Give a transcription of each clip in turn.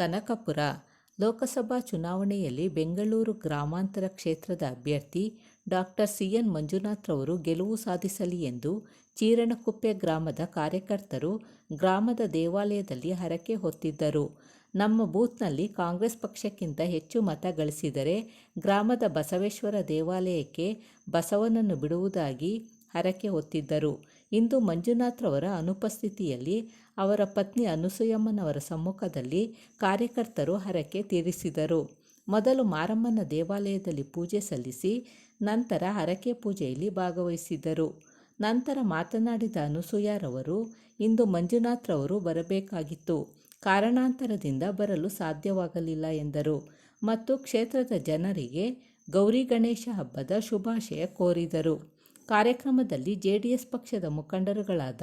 ಕನಕಪುರ ಲೋಕಸಭಾ ಚುನಾವಣೆಯಲ್ಲಿ ಬೆಂಗಳೂರು ಗ್ರಾಮಾಂತರ ಕ್ಷೇತ್ರದ ಅಭ್ಯರ್ಥಿ ಡಾಕ್ಟರ್ ಸಿ.ಎನ್. ಮಂಜುನಾಥ್ರವರು ಗೆಲುವು ಸಾಧಿಸಲಿ ಎಂದು ಚೀರಣಕುಪ್ಪೆ ಗ್ರಾಮದ ಕಾರ್ಯಕರ್ತರು ಗ್ರಾಮದ ದೇವಾಲಯದಲ್ಲಿ ಹರಕೆ ಹೊತ್ತಿದ್ದರು. ನಮ್ಮ ಬೂತ್ನಲ್ಲಿ ಕಾಂಗ್ರೆಸ್ ಪಕ್ಷಕ್ಕಿಂತ ಹೆಚ್ಚು ಮತ ಗಳಿಸಿದರೆ ಗ್ರಾಮದ ಬಸವೇಶ್ವರ ದೇವಾಲಯಕ್ಕೆ ಬಸವನನ್ನು ಬಿಡುವುದಾಗಿ ಹರಕೆ ಹೊತ್ತಿದ್ದರು. ಇಂದು ಮಂಜುನಾಥ್ರವರ ಅನುಪಸ್ಥಿತಿಯಲ್ಲಿ ಅವರ ಪತ್ನಿ ಅನಸೂಯಮ್ಮನವರ ಸಮ್ಮುಖದಲ್ಲಿ ಕಾರ್ಯಕರ್ತರು ಹರಕೆ ತೀರಿಸಿದರು. ಮೊದಲು ಮಾರಮ್ಮನ ದೇವಾಲಯದಲ್ಲಿ ಪೂಜೆ ಸಲ್ಲಿಸಿ ನಂತರ ಹರಕೆ ಪೂಜೆಯಲ್ಲಿ ಭಾಗವಹಿಸಿದರು. ನಂತರ ಮಾತನಾಡಿದ ಅನಸೂಯರವರು, ಇಂದು ಮಂಜುನಾಥ್ರವರು ಬರಬೇಕಾಗಿತ್ತು, ಕಾರಣಾಂತರದಿಂದ ಬರಲು ಸಾಧ್ಯವಾಗಲಿಲ್ಲ ಎಂದರು ಮತ್ತು ಕ್ಷೇತ್ರದ ಜನರಿಗೆ ಗೌರಿ ಗಣೇಶ ಹಬ್ಬದ ಶುಭಾಶಯ ಕೋರಿದರು. ಕಾರ್ಯಕ್ರಮದಲ್ಲಿ ಜೆಡಿಎಸ್ ಪಕ್ಷದ ಮುಖಂಡರುಗಳಾದ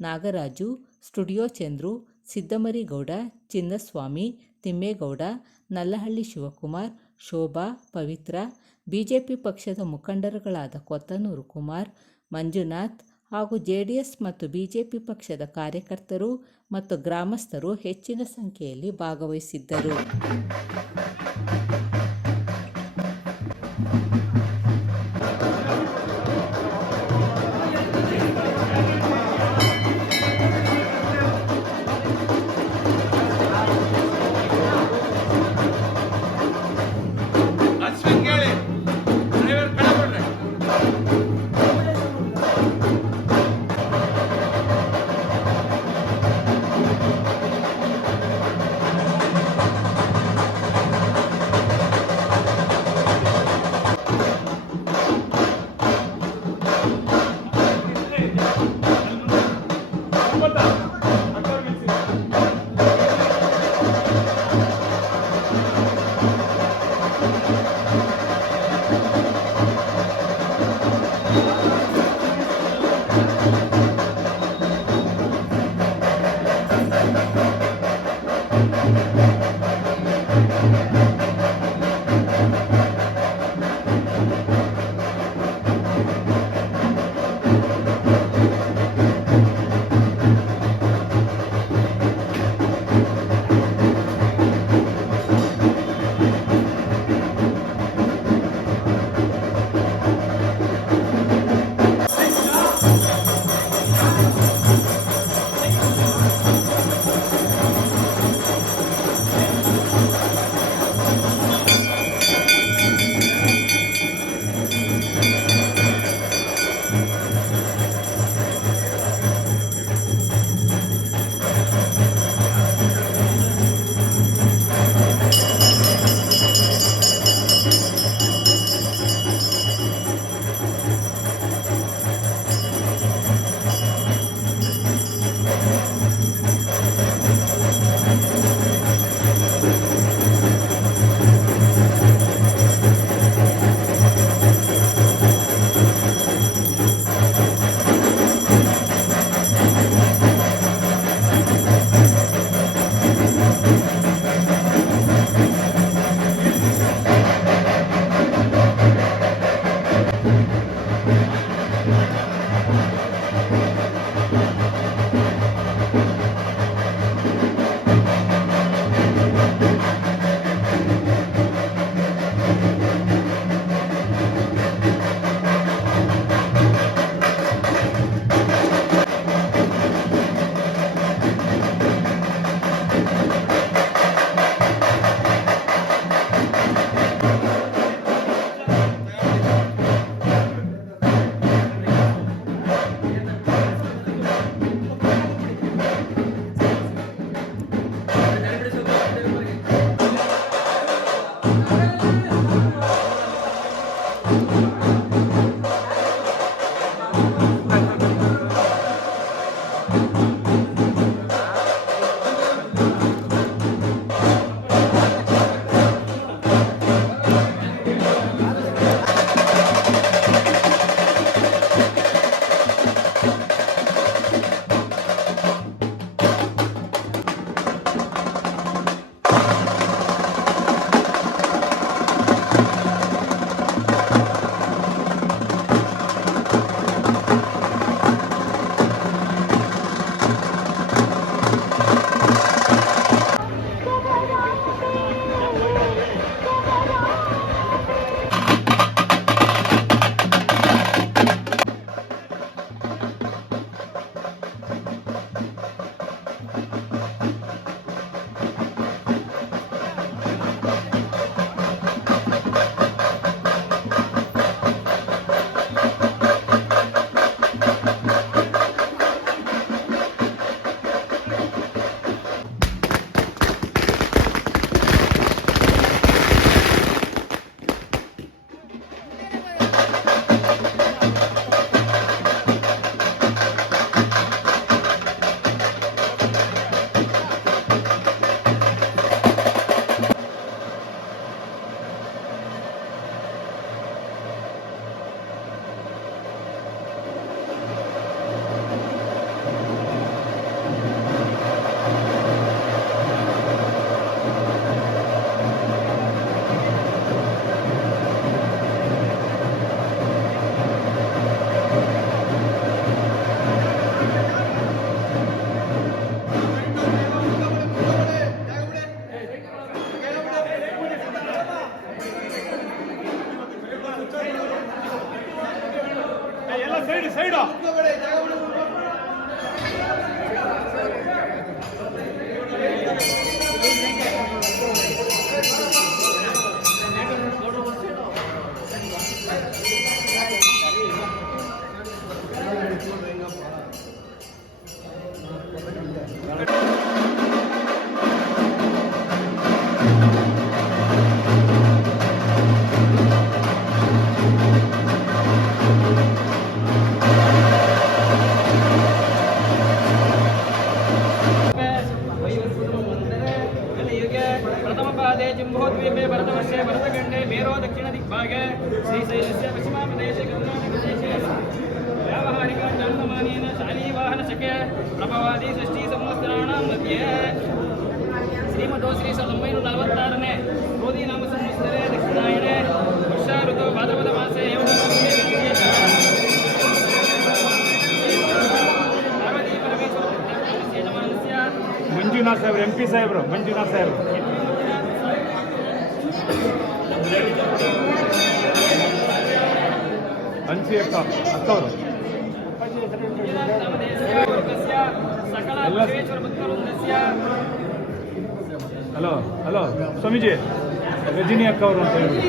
ನಾಗರಾಜು, ಸ್ಟುಡಿಯೋ ಚಂದ್ರು, ಸಿದ್ದಮರಿಗೌಡ, ಚಿನ್ನಸ್ವಾಮಿ, ತಿಮ್ಮೇಗೌಡ, ನಲ್ಲಹಳ್ಳಿ ಶಿವಕುಮಾರ್, ಶೋಭಾ, ಪವಿತ್ರ, ಬಿಜೆಪಿ ಪಕ್ಷದ ಮುಖಂಡರುಗಳಾದ ಕೊತ್ತನೂರು ಕುಮಾರ್, ಮಂಜುನಾಥ್ ಹಾಗೂ ಜೆಡಿಎಸ್ ಮತ್ತು ಬಿಜೆಪಿ ಪಕ್ಷದ ಕಾರ್ಯಕರ್ತರು ಮತ್ತು ಗ್ರಾಮಸ್ಥರು ಹೆಚ್ಚಿನ ಸಂಖ್ಯೆಯಲ್ಲಿ ಭಾಗವಹಿಸಿದ್ದರು. जम्बूद्वीपे भरतवर्षे भरतखण्डे मेरो दक्षिणदिग्भागे श्रीशैलस्य पश्चिमप्रदेशे कर्णाटकदेशे व्यावहारिकाण्डानुमानेन शालीवाहनशके प्रभवादि षष्ठीसंवत्सराणां मध्ये श्रीमतो श्री 1946 क्रोधीनाम संवत्सरे दक्षिणायने वर्षा ऋतौ भाद्रपदमासे ಮಂಜುನಾಥ್ ಸಾಹೇಬ್ರು MP ಸಾಹೇಬ್ರು ಮಂಜುನಾಥ್ ಸಾಹೇಬ್ರು ಹಂಸಿ ಅಕ್ಕವರು ಹಲೋ ಹಲೋ ಸ್ವಾಮೀಜಿ ರಜಿನಿ ಅಕ್ಕವರು ಅಂತ ಹೇಳಿ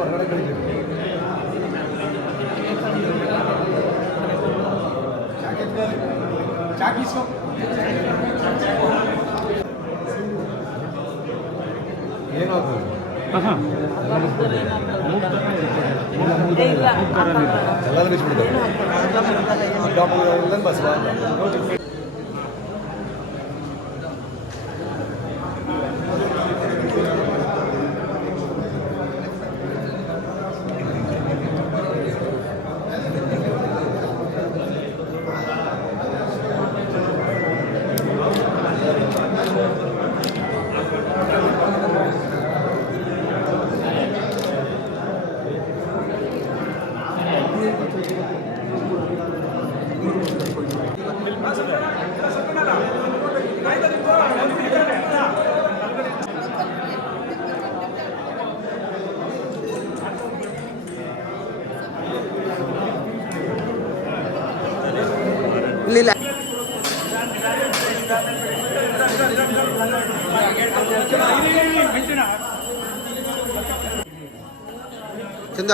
ಹೊರಗಡೆ ಕಳಿತೀವಿ ಚಾಕೀಸು ಏನು ಆಗ್ತದೆ ಎಲ್ಲರೂ ಬಿಸ್ಬಿಡ್ತಾರೆ ಬಸ್ ಇಲ್ಲ ಚಂದ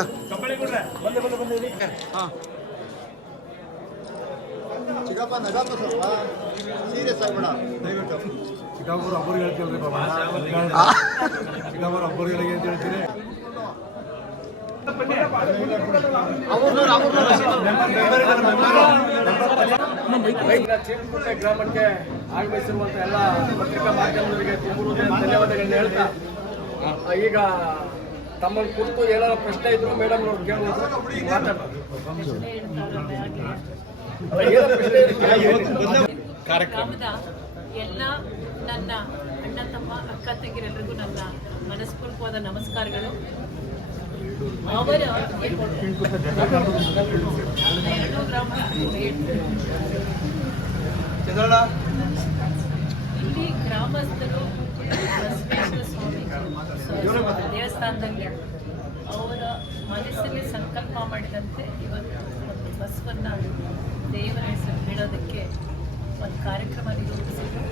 ಚಿಕ್ಕಪ್ಪ ನಗಪ್ಪ ಸ್ವಲ್ಪ ಸೀರಿಯಸ್ ಆಗ್ಬೇಡ ದಯವಿಟ್ಟು ಚಿಕ್ಕಪ್ಪರು ಒಬ್ಬರಿಗೆ ಹೇಳ್ತೀವಿ ಬಾಬಾ ಚಿಕ್ಕಪ್ಪರು ಒಬ್ಬರಿಗೆ ಅಂತ ಹೇಳ್ತೀನಿ ಚೀಮಕುಂಟೆ ಗ್ರಾಮಕ್ಕೆ ಆಗಮಿಸಿರುವಂಥ ಎಲ್ಲ ಪತ್ರಿಕಾ ಮಾಧ್ಯಮದವರಿಗೆ ತುಂಬ ಧನ್ಯವಾದಗಳನ್ನ ಹೇಳ್ತಾ ಈಗ ತಮ್ಮನ್ನು ಕುರಿತು ಏನಾದ್ರು ಪ್ರಶ್ನೆ ಇದ್ರು ಮೇಡಮ್ ಅವ್ರು ಕೇಳ್ಬೋದು ಗ್ರಾಮದ ಎಲ್ಲ ನನ್ನ ಅಣ್ಣ ತಮ್ಮ ಅಕ್ಕ ತಂಗಿರೆಲ್ಲರಿಗೂ ನನ್ನ ಮನಸ್ಪೂರ್ವಕವಾದ ನಮಸ್ಕಾರಗಳು. ಅವರ ಎರಡು ಗ್ರಾಮದ ಇಲ್ಲಿ ಗ್ರಾಮಸ್ಥರು ಬಸವೇಶ್ವರ ಸ್ವಾಮಿ ದೇವಸ್ಥಾನದಲ್ಲಿ ಅವರ ಮನಸ್ಸಲ್ಲಿ ಸಂಕಲ್ಪ ಮಾಡಿದಂತೆ ಇವತ್ತು ಒಂದು ಬಸವನ್ನ ದೇವರ ಹೆಸರು ಬಿಡೋದಕ್ಕೆ ಒಂದು ಕಾರ್ಯಕ್ರಮ ನಿರೂಪಿಸಿದ್ರು.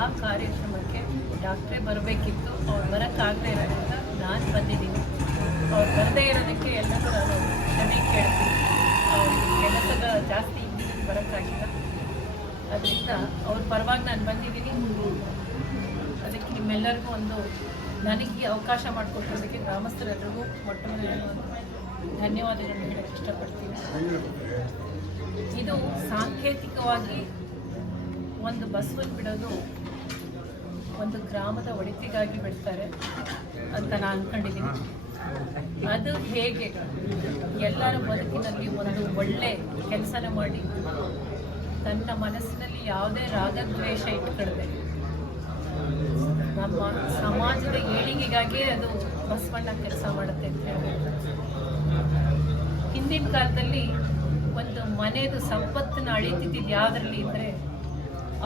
ಆ ಕಾರ್ಯಕ್ರಮಕ್ಕೆ ಡಾಕ್ಟ್ರೇ ಬರಬೇಕಿತ್ತು, ಅವ್ರು ಬರೋಕ್ಕಾಗದೇ ಇರೋದ್ರಿಂದ ನಾನು ಬಂದಿದ್ದೀನಿ. ಅವ್ರು ಬರದೇ ಇರೋದಕ್ಕೆ ಎಲ್ಲರೂ ನಾನು ಕ್ಷಮೆ ಕೇಳ್ತೀನಿ. ಕೆಲಸದ ಜಾಸ್ತಿ ಇದ್ದಿದ್ದು ಬರೋಕ್ಕಾಗಿಲ್ಲ, ಅದರಿಂದ ಅವ್ರ ಪರವಾಗಿ ನಾನು ಬಂದಿದ್ದೀನಿ. ಅದಕ್ಕೆ ನಿಮ್ಮೆಲ್ಲರಿಗೂ ಒಂದು ನನಗೆ ಅವಕಾಶ ಮಾಡಿಕೊಟ್ಟಿರೋದಕ್ಕೆ ಗ್ರಾಮಸ್ಥರೆಲ್ಲರಿಗೂ ಮೊಟ್ಟ ಮೊದಲನೇ ಧನ್ಯವಾದಗಳನ್ನು ಹೇಳಕ್ಕೆ ಇಷ್ಟಪಡ್ತೀನಿ. ಇದು ಸಾಂಕೇತಿಕವಾಗಿ ಒಂದು ಬಸವನ್ ಬಿಡೋದು ಒಂದು ಗ್ರಾಮದ ಒಳಿತಿಗಾಗಿ ಬಿಡ್ತಾರೆ ಅಂತ ನಾನು ಅಂದ್ಕೊಂಡಿದ್ದೀನಿ. ಅದು ಹೇಗೆ ಎಲ್ಲರ ಬದುಕಿನಲ್ಲಿ ಒಂದು ಒಳ್ಳೆ ಕೆಲಸನ ಮಾಡಿ ತನ್ನ ಮನಸ್ಸಿನಲ್ಲಿ ಯಾವುದೇ ರಾಗದ್ವೇಷ ಇಟ್ಕೊಳ್ದೆ ನಮ್ಮ ಸಮಾಜದ ಏಳಿಗೆಗಾಗಿ ಅದು ಬಸವಣ್ಣ ಕೆಲಸ ಮಾಡುತ್ತೆ ಅಂತ ಹೇಳ್ಬೇಕು. ಹಿಂದಿನ ಕಾಲದಲ್ಲಿ ಒಂದು ಮನೆಯದು ಸಂಪತ್ತನ್ನು ಅಳಿತಿದ್ದು ಯಾವುದರಲ್ಲಿ ಅಂದರೆ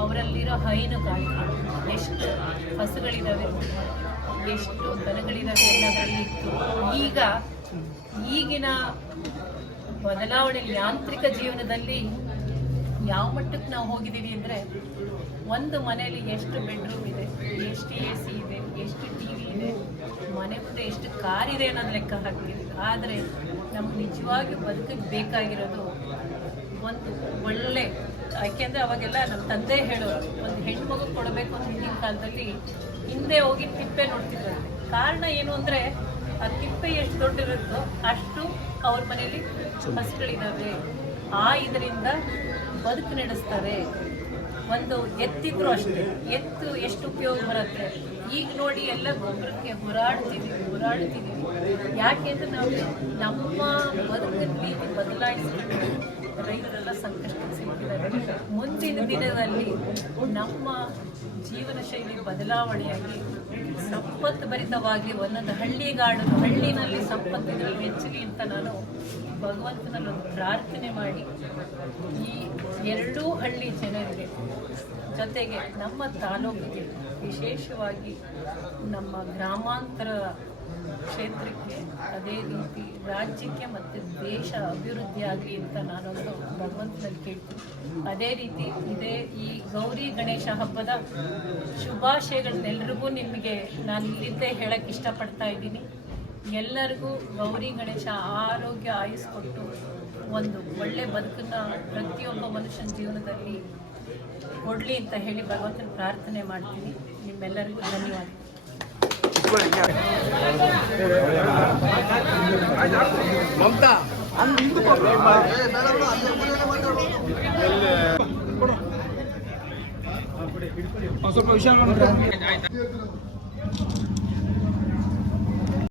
ಅವರಲ್ಲಿರೋ ಹೈನುಗಾರಿಕೆ, ಎಷ್ಟು ಹಸುಗಳಿದ್ದಾವೆ, ಎಷ್ಟು ದನಗಳಿದ್ದಾವೆ ಅನ್ನೋದರಲ್ಲಿ ಇತ್ತು. ಈಗಿನ ಬದಲಾವಣೆ ಯಾಂತ್ರಿಕ ಜೀವನದಲ್ಲಿ ಯಾವ ಮಟ್ಟಕ್ಕೆ ನಾವು ಹೋಗಿದ್ದೀವಿ ಅಂದರೆ ಒಂದು ಮನೆಯಲ್ಲಿ ಎಷ್ಟು ಬೆಡ್ರೂಮ್ ಇದೆ, ಎಷ್ಟು AC ಇದೆ, ಎಷ್ಟು TV ಇದೆ, ಮನೆ ಮುಂದೆ ಎಷ್ಟು ಕಾರ್ ಇದೆ ಅನ್ನೋದು ಲೆಕ್ಕ ಹಾಕ್ತೀವಿ. ಆದರೆ ನಮ್ಗೆ ನಿಜವಾಗಿ ಬದುಕಕ್ಕೆ ಬೇಕಾಗಿರೋದು ಒಂದು ಒಳ್ಳೆ, ಯಾಕೆಂದರೆ ಅವಾಗೆಲ್ಲ ನಮ್ಮ ತಂದೆ ಹೇಳೋರು ಒಂದು ಹೆಣ್ಮಗು ಕೊಡಬೇಕು ಅಂತ ಹಿಂದಿನ ಕಾಲದಲ್ಲಿ ಹಿಂದೆ ಹೋಗಿ ತಿಪ್ಪೆ ನೋಡ್ತಿದ್ರು. ಕಾರಣ ಏನು ಅಂದರೆ ಆ ತಿಪ್ಪೆ ಎಷ್ಟು ದೊಡ್ಡದಿರುತ್ತೋ ಅಷ್ಟು ಅವ್ರ ಮನೆಯಲ್ಲಿ ಹಸುಗಳಿದ್ದಾವೆ, ಇದರಿಂದ ಬದುಕು ನಡೆಸ್ತಾರೆ. ಒಂದು ಎತ್ತಿದ್ರು ಅಷ್ಟೇ, ಎತ್ತು ಎಷ್ಟು ಉಪಯೋಗ ಬರುತ್ತೆ. ಈಗ ನೋಡಿ ಎಲ್ಲ ಗೊಬ್ಬರಕ್ಕೆ ಹೋರಾಡ್ತಿದ್ದೀವಿ. ಯಾಕೆಂದ್ರೆ ನಾವು ನಮ್ಮ ಬದುಕಿನ ರೀತಿ ಬದಲಾಯಿಸಿಕೊಂಡು ರೈತರೆಲ್ಲ ಸಂಕಷ್ಟಕ್ಕೆ ಸಿಕ್ಕಿದ್ದಾರೆ. ಮುಂದಿನ ದಿನದಲ್ಲಿ ನಮ್ಮ ಜೀವನ ಶೈಲಿ ಬದಲಾವಣೆಯಾಗಿ ಸಂಪತ್ತು ಭರಿತವಾಗಿ ಒಂದೊಂದು ಹಳ್ಳಿನಲ್ಲಿ ಸಂಪತ್ತಿನಲ್ಲಿ ಹೆಚ್ಚಲಿ ಅಂತ ನಾನು ಭಗವಂತನಲ್ಲಿ ಒಂದು ಪ್ರಾರ್ಥನೆ ಮಾಡಿ ಈ ಎರಡೂ ಹಳ್ಳಿ ಜನರಿಗೆ ಜೊತೆಗೆ ನಮ್ಮ ತಾಲೂಕಿಗೆ ವಿಶೇಷವಾಗಿ ನಮ್ಮ ಗ್ರಾಮಾಂತರ ಕ್ಷೇತ್ರಕ್ಕೆ ಅದೇ ರೀತಿ ರಾಜ್ಯಕ್ಕೆ ಮತ್ತು ದೇಶ ಅಭಿವೃದ್ಧಿ ಆಗಲಿ ಅಂತ ನಾನೊಂದು ಭಗವಂತನಲ್ಲಿ ಕೇಳ್ತೀನಿ. ಅದೇ ರೀತಿ ಈ ಗೌರಿ ಗಣೇಶ ಹಬ್ಬದ ಶುಭಾಶಯಗಳನ್ನೆಲ್ಲರಿಗೂ ನಿಮಗೆ ನಾನು ಇಲ್ಲಿದ್ದೇ ಹೇಳಕ್ಕೆ ಇಷ್ಟಪಡ್ತಾ ಇದ್ದೀನಿ. ಎಲ್ಲರಿಗೂ ಗೌರಿ ಗಣೇಶ ಆರೋಗ್ಯ ಆಯುಸ್ಕೊಟ್ಟು ಒಂದು ಒಳ್ಳೆ ಬದುಕನ್ನು ಪ್ರತಿಯೊಬ್ಬ ಮನುಷ್ಯನ ಜೀವನದಲ್ಲಿ ಕೊಡಲಿ ಅಂತ ಹೇಳಿ ಭಗವಂತನ ಪ್ರಾರ್ಥನೆ ಮಾಡ್ತೀನಿ. ನಿಮ್ಮೆಲ್ಲರಿಗೂ ಧನ್ಯವಾದ. ಮಮತಾ ಸ್ವಲ್ಪ ವಿಷಯ